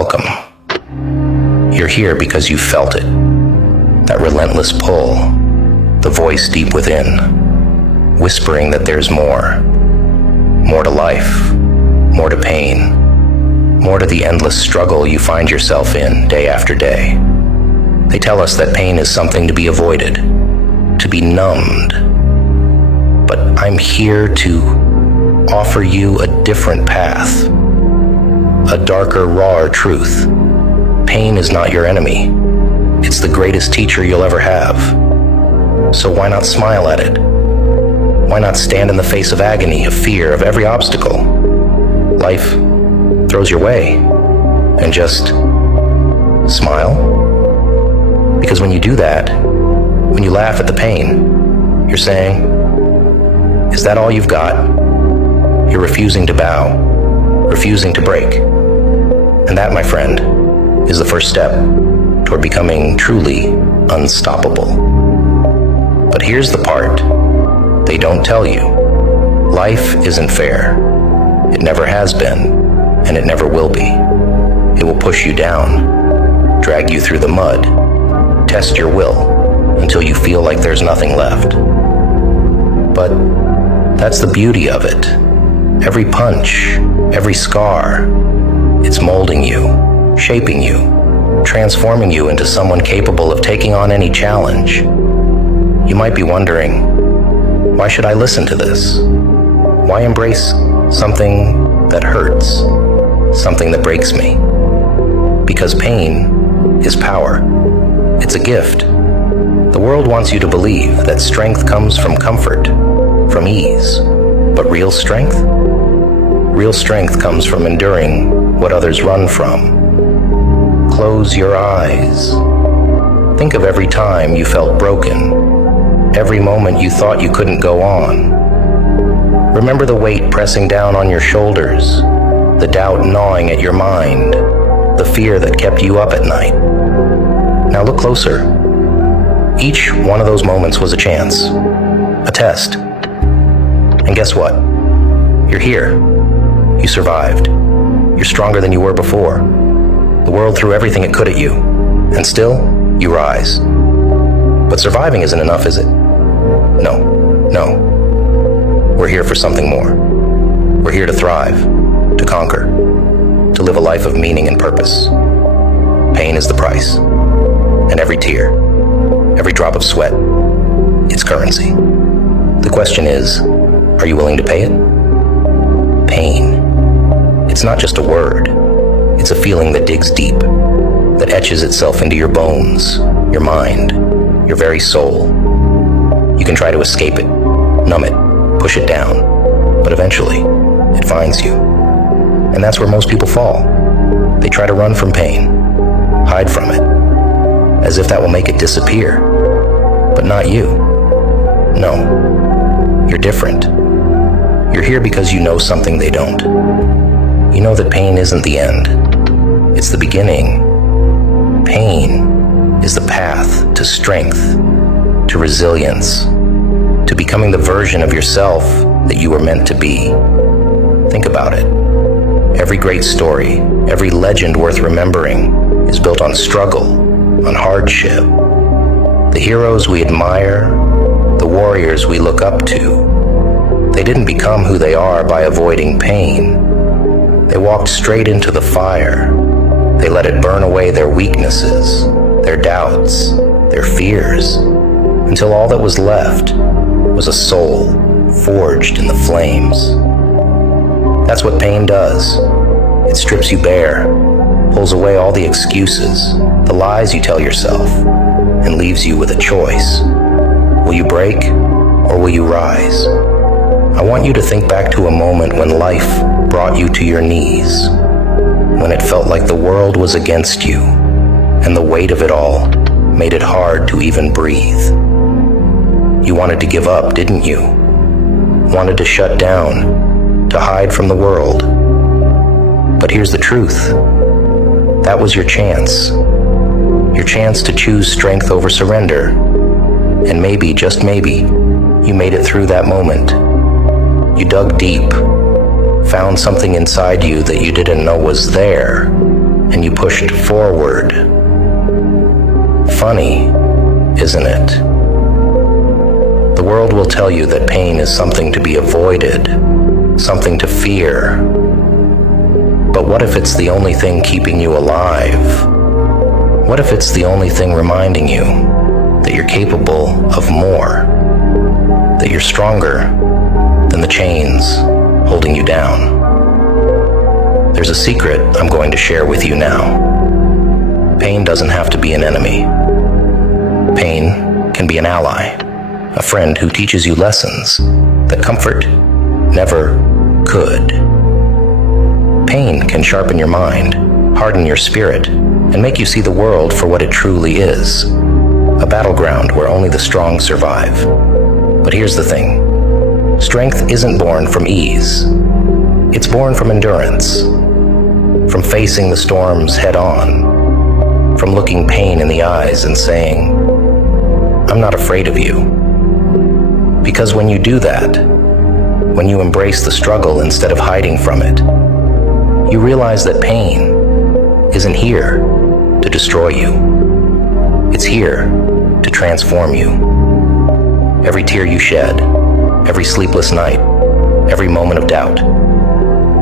welcome. You're here because you felt it. That relentless pull, the voice deep within, whispering that there's more. More to life, more to pain, more to the endless struggle you find yourself in day after day. They tell us that pain is something to be avoided, to be numbed. But I'm here to offer you a different path, a darker, rawer truth. Pain is not your enemy. It's the greatest teacher you'll ever have. So why not smile at it? Why not stand in the face of agony, of fear, of every obstacle life throws your way, and just smile? Because when you do that, when you laugh at the pain, you're saying, is that all you've got? You're refusing to bow, refusing to break. And that, my friend, is the first step toward becoming truly unstoppable. But here's the part they don't tell you. Life isn't fair. It never has been, and it never will be. It will push you down, drag you through the mud, test your will until you feel like there's nothing left. But that's the beauty of it. Every punch, every scar, it's molding you, shaping you, transforming you into someone capable of taking on any challenge. You might be wondering, why should I listen to this? Why embrace something that hurts, something that breaks me? Because pain is power. It's a gift. The world wants you to believe that strength comes from comfort, from ease. But real strength? Real strength comes from enduring what others run from. Close your eyes. Think of every time you felt broken, every moment you thought you couldn't go on. Remember the weight pressing down on your shoulders, the doubt gnawing at your mind, the fear that kept you up at night. Now look closer. Each one of those moments was a chance, a test. And guess what? You're here. You survived. You're stronger than you were before. The world threw everything it could at you, and still, you rise. But surviving isn't enough, is it? No. We're here for something more. We're here to thrive, to conquer, to live a life of meaning and purpose. Pain is the price, and every tear, every drop of sweat, it's currency. The question is, are you willing to pay it? Pain. It's not just a word. It's a feeling that digs deep, that etches itself into your bones, your mind, your very soul. You can try to escape it, numb it, push it down, but eventually, it finds you. And that's where most people fall. They try to run from pain, hide from it, as if that will make it disappear. But not you. No, you're different. You're here because you know something they don't. You know that pain isn't the end. It's the beginning. Pain is the path to strength, to resilience, to becoming the version of yourself that you were meant to be. Think about it. Every great story, every legend worth remembering is built on struggle, on hardship. The heroes we admire, the warriors we look up to, they didn't become who they are by avoiding pain. They walked straight into the fire. They let it burn away their weaknesses, their doubts, their fears, until all that was left was a soul forged in the flames. That's what pain does. It strips you bare, pulls away all the excuses, the lies you tell yourself, and leaves you with a choice. Will you break, or will you rise? I want you to think back to a moment when life brought you to your knees, when it felt like the world was against you, and the weight of it all made it hard to even breathe. You wanted to give up, didn't you? Wanted to shut down, to hide from the world. But here's the truth. That was your chance to choose strength over surrender. And maybe, just maybe, you made it through that moment. You dug deep, found something inside you that you didn't know was there, and you pushed forward. Funny, isn't it? The world will tell you that pain is something to be avoided, something to fear. But what if it's the only thing keeping you alive? What if it's the only thing reminding you that you're capable of more, that you're stronger than the chains holding you down? There's a secret I'm going to share with you now. Pain doesn't have to be an enemy. Pain can be an ally, a friend who teaches you lessons that comfort never could. Pain can sharpen your mind, harden your spirit, and make you see the world for what it truly is, a battleground where only the strong survive. But here's the thing. Strength isn't born from ease. It's born from endurance, from facing the storms head on, from looking pain in the eyes and saying, "I'm not afraid of you." Because when you do that, when you embrace the struggle instead of hiding from it, you realize that pain isn't here to destroy you. It's here to transform you. Every tear you shed, every sleepless night, every moment of doubt,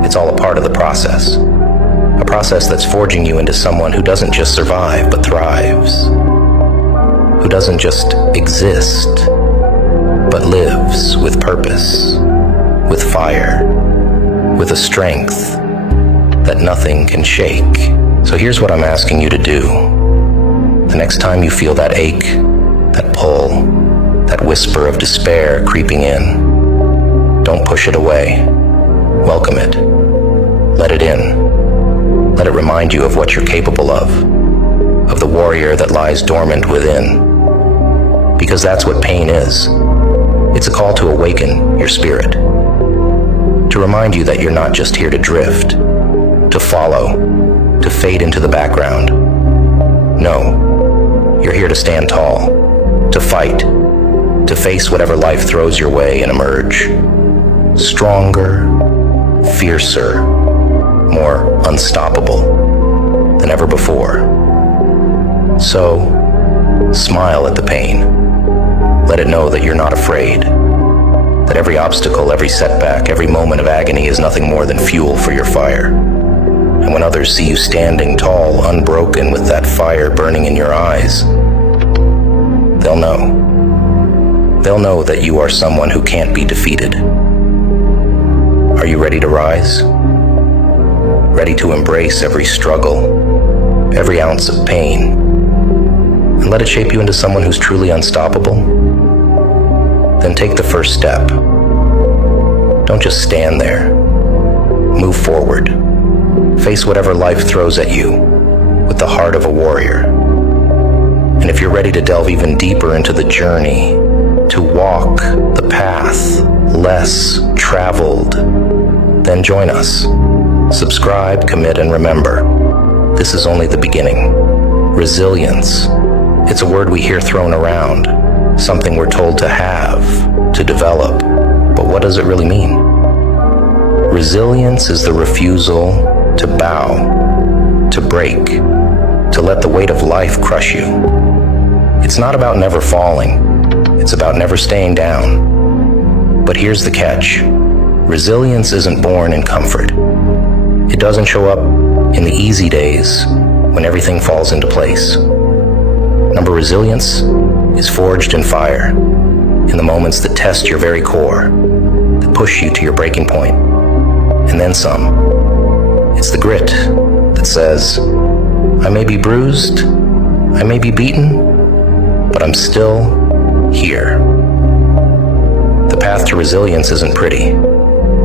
it's all a part of the process. A process that's forging you into someone who doesn't just survive, but thrives. Who doesn't just exist, but lives with purpose, with fire, with a strength that nothing can shake. So here's what I'm asking you to do. The next time you feel that ache, that pull, that whisper of despair creeping in, don't push it away. Welcome it. Let it in. Let it remind you of what you're capable of the warrior that lies dormant within. Because that's what pain is. It's a call to awaken your spirit. To remind you that you're not just here to drift, to follow, to fade into the background. No, you're here to stand tall, to fight, to face whatever life throws your way and emerge. Stronger, fiercer, more unstoppable than ever before. So, smile at the pain. Let it know that you're not afraid, that every obstacle, every setback, every moment of agony is nothing more than fuel for your fire. And when others see you standing tall, unbroken, with that fire burning in your eyes, they'll know. They'll know that you are someone who can't be defeated. Are you ready to rise? Ready to embrace every struggle, every ounce of pain, and let it shape you into someone who's truly unstoppable? Then take the first step. Don't just stand there. Move forward. Face whatever life throws at you with the heart of a warrior. And if you're ready to delve even deeper into the journey, to walk the path less traveled, then join us. Subscribe, commit, and remember, this is only the beginning. Resilience. It's a word we hear thrown around, something we're told to have, to develop. But what does it really mean? Resilience is the refusal to bow, to break, to let the weight of life crush you. It's not about never falling. It's about never staying down. But here's the catch. Resilience isn't born in comfort. It doesn't show up in the easy days when everything falls into place. Number resilience is forged in fire, in the moments that test your very core, that push you to your breaking point, and then some. It's the grit that says, I may be bruised, I may be beaten, but I'm still here. The path to resilience isn't pretty.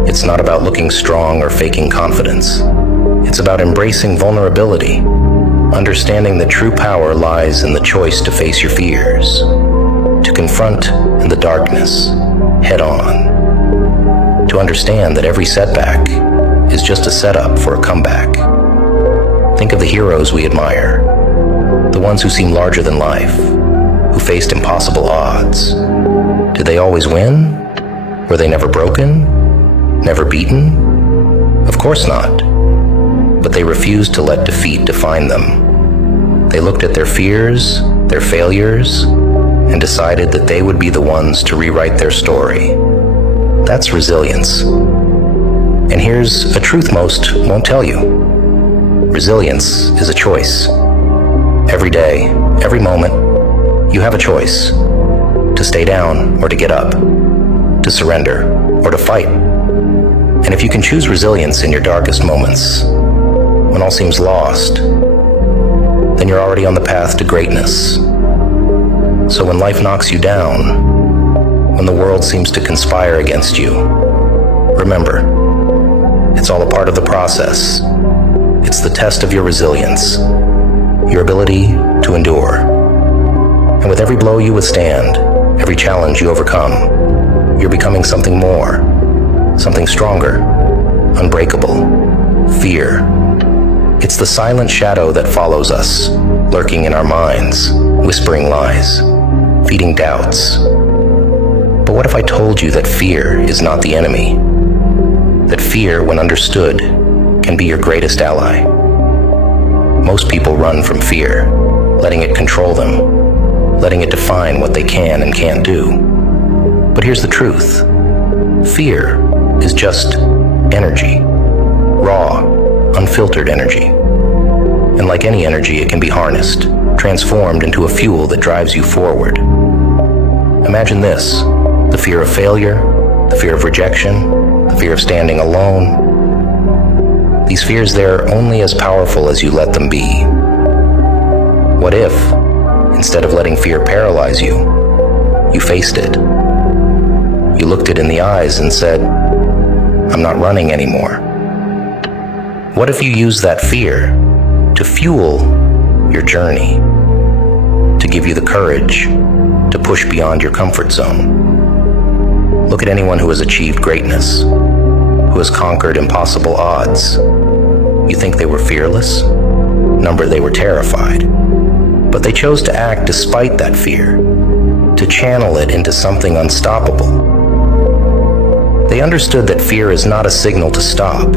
It's not about looking strong or faking confidence. It's about embracing vulnerability, understanding that true power lies in the choice to face your fears, to confront in the darkness, head on, to understand that every setback is just a setup for a comeback. Think of the heroes we admire, the ones who seem larger than life, who faced impossible odds. Did they always win? Were they never broken? Never beaten? Of course not. But they refused to let defeat define them. They looked at their fears, their failures, and decided that they would be the ones to rewrite their story. That's resilience. And here's a truth most won't tell you. Resilience is a choice. Every day, every moment, you have a choice to stay down or to get up, to surrender or to fight. And if you can choose resilience in your darkest moments, when all seems lost, then you're already on the path to greatness. So when life knocks you down, when the world seems to conspire against you, remember, it's all a part of the process. It's the test of your resilience, your ability to endure. And with every blow you withstand, every challenge you overcome, you're becoming something more, something stronger, unbreakable. Fear. It's the silent shadow that follows us, lurking in our minds, whispering lies, feeding doubts. But what if I told you that fear is not the enemy? That fear, when understood, can be your greatest ally. Most people run from fear, letting it control them, letting it define what they can and can't do. But here's the truth. Fear is just energy, raw, unfiltered energy. And like any energy, it can be harnessed, transformed into a fuel that drives you forward. Imagine this: the fear of failure, the fear of rejection, the fear of standing alone. These fears, they're only as powerful as you let them be. What if, instead of letting fear paralyze you, you faced it? You looked it in the eyes and said, "I'm not running anymore." What if you use that fear to fuel your journey, to give you the courage to push beyond your comfort zone? Look at anyone who has achieved greatness, who has conquered impossible odds. You think they were fearless? Number, they were terrified. But they chose to act despite that fear, to channel it into something unstoppable. They understood that fear is not a signal to stop.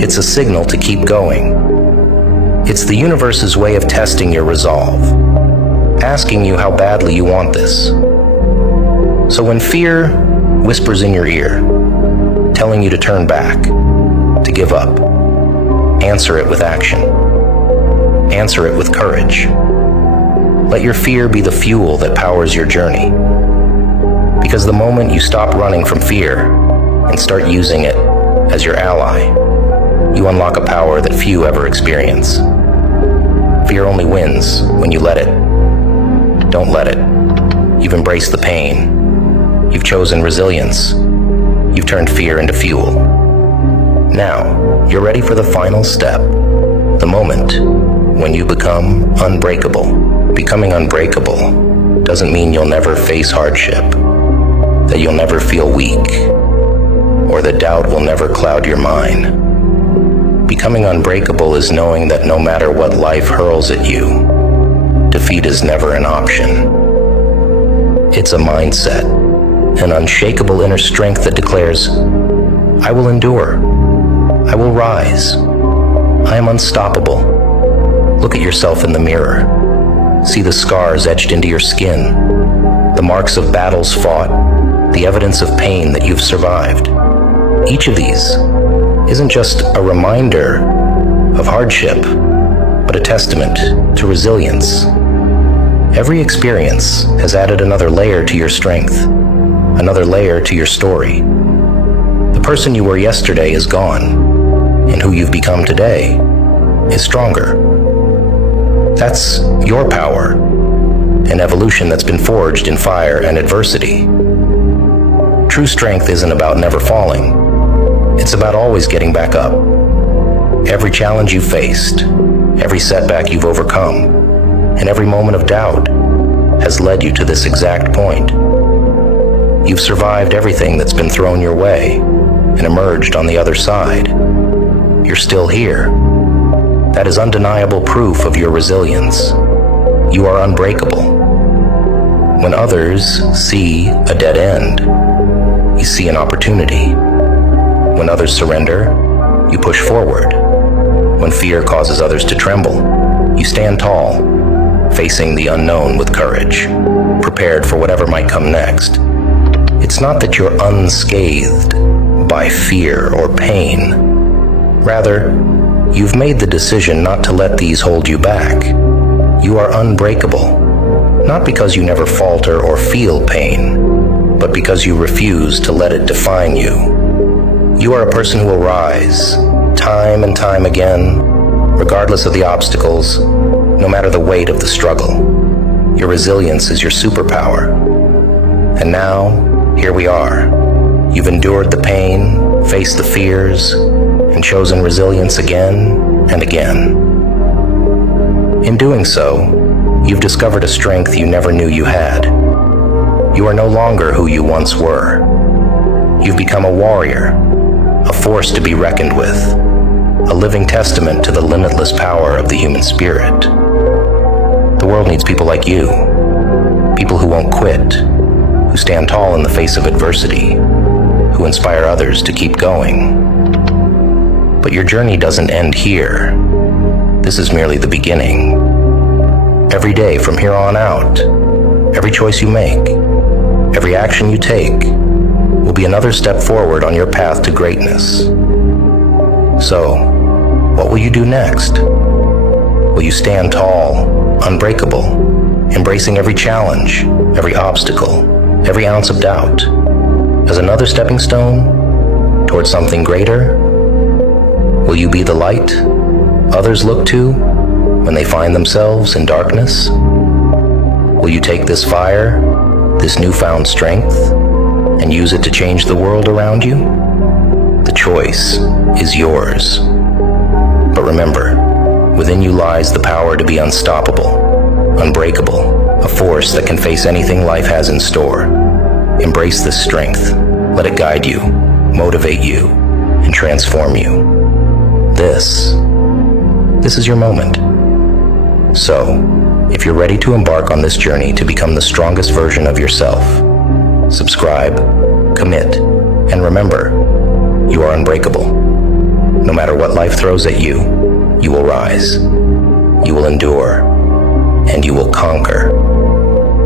It's a signal to keep going. It's the universe's way of testing your resolve, asking you how badly you want this. So when fear whispers in your ear, telling you to turn back, to give up, answer it with action. Answer it with courage. Let your fear be the fuel that powers your journey. Because the moment you stop running from fear and start using it as your ally, you unlock a power that few ever experience. Fear only wins when you let it. Don't let it. You've embraced the pain. You've chosen resilience. You've turned fear into fuel. Now, you're ready for the final step, the moment when you become unbreakable. Becoming unbreakable doesn't mean you'll never face hardship, that you'll never feel weak, or that doubt will never cloud your mind. Becoming unbreakable is knowing that no matter what life hurls at you, defeat is never an option. It's a mindset, an unshakable inner strength that declares, "I will endure. I will rise. I am unstoppable." Look at yourself in the mirror. See the scars etched into your skin, the marks of battles fought, the evidence of pain that you've survived. Each of these isn't just a reminder of hardship, but a testament to resilience. Every experience has added another layer to your strength, another layer to your story. The person you were yesterday is gone, and who you've become today is stronger. That's your power, an evolution that's been forged in fire and adversity. True strength isn't about never falling. It's about always getting back up. Every challenge you've faced, every setback you've overcome, and every moment of doubt has led you to this exact point. You've survived everything that's been thrown your way and emerged on the other side. You're still here. That is undeniable proof of your resilience. You are unbreakable. When others see a dead end, you see an opportunity. When others surrender, you push forward. When fear causes others to tremble, you stand tall, facing the unknown with courage, prepared for whatever might come next. It's not that you're unscathed by fear or pain. Rather, you've made the decision not to let these hold you back. You are unbreakable, not because you never falter or feel pain, but because you refuse to let it define you. You are a person who will rise, time and time again, regardless of the obstacles, no matter the weight of the struggle. Your resilience is your superpower. And now, here we are. You've endured the pain, faced the fears, and chosen resilience again and again. In doing so, you've discovered a strength you never knew you had. You are no longer who you once were. You've become a warrior, a force to be reckoned with, a living testament to the limitless power of the human spirit. The world needs people like you, people who won't quit, who stand tall in the face of adversity, who inspire others to keep going. But your journey doesn't end here. This is merely the beginning. Every day from here on out, every choice you make, every action you take, will be another step forward on your path to greatness. So, what will you do next? Will you stand tall, unbreakable, embracing every challenge, every obstacle, every ounce of doubt, as another stepping stone towards something greater? Will you be the light others look to when they find themselves in darkness? Will you take this fire, this newfound strength, and use it to change the world around you? The choice is yours. But remember, within you lies the power to be unstoppable, unbreakable, a force that can face anything life has in store. Embrace this strength. Let it guide you, motivate you, and transform you. This is your moment. So, if you're ready to embark on this journey to become the strongest version of yourself, subscribe, commit, and remember, you are unbreakable. No matter what life throws at you, you will rise, you will endure, and you will conquer.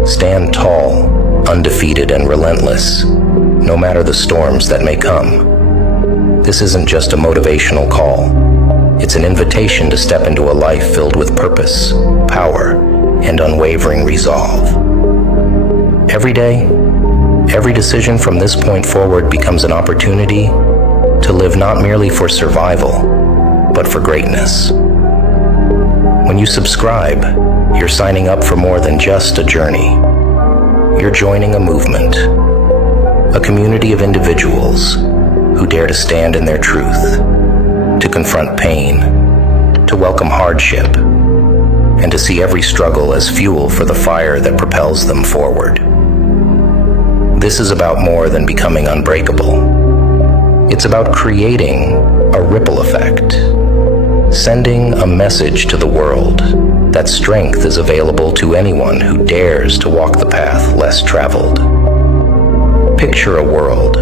Stand tall, undefeated, and relentless, no matter the storms that may come. This isn't just a motivational call. It's an invitation to step into a life filled with purpose, power, and unwavering resolve. Every day, every decision from this point forward becomes an opportunity to live not merely for survival, but for greatness. When you subscribe, you're signing up for more than just a journey. You're joining a movement, a community of individuals who dare to stand in their truth, to confront pain, to welcome hardship, and to see every struggle as fuel for the fire that propels them forward. This is about more than becoming unbreakable. It's about creating a ripple effect, sending a message to the world that strength is available to anyone who dares to walk the path less traveled. Picture a world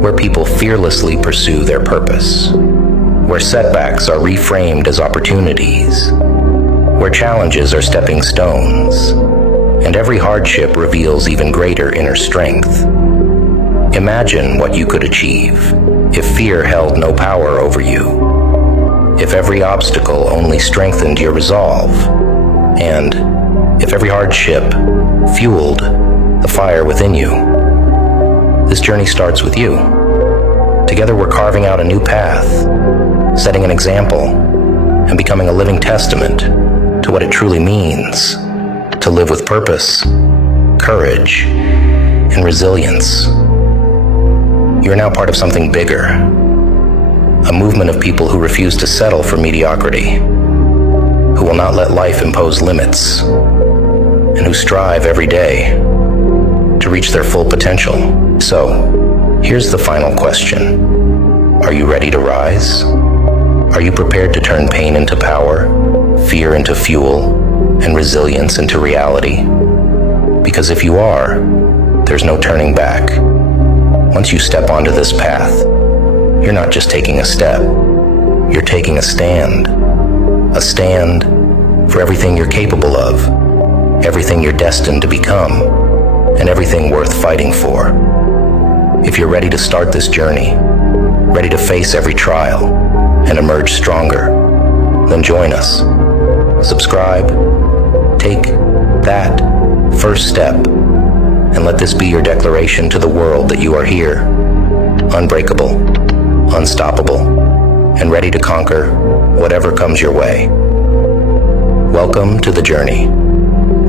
where people fearlessly pursue their purpose, where setbacks are reframed as opportunities, where challenges are stepping stones, and every hardship reveals even greater inner strength. Imagine what you could achieve if fear held no power over you, if every obstacle only strengthened your resolve, and if every hardship fueled the fire within you. This journey starts with you. Together we're carving out a new path, setting an example, and becoming a living testament to what it truly means to live with purpose, courage, and resilience. You're now part of something bigger, a movement of people who refuse to settle for mediocrity, who will not let life impose limits, and who strive every day to reach their full potential. So, here's the final question. Are you ready to rise? Are you prepared to turn pain into power, fear into fuel, and resilience into reality? Because if you are, there's no turning back. Once you step onto this path, you're not just taking a step, You're taking a stand. A stand for everything you're capable of, everything you're destined to become, and everything worth fighting for. If you're ready to start this journey, ready to face every trial and emerge stronger, then join us. Subscribe, take that first step, and let this be your declaration to the world that you are here, unbreakable, unstoppable, and ready to conquer whatever comes your way. Welcome to the journey.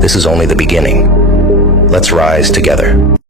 This is only the beginning. Let's rise together.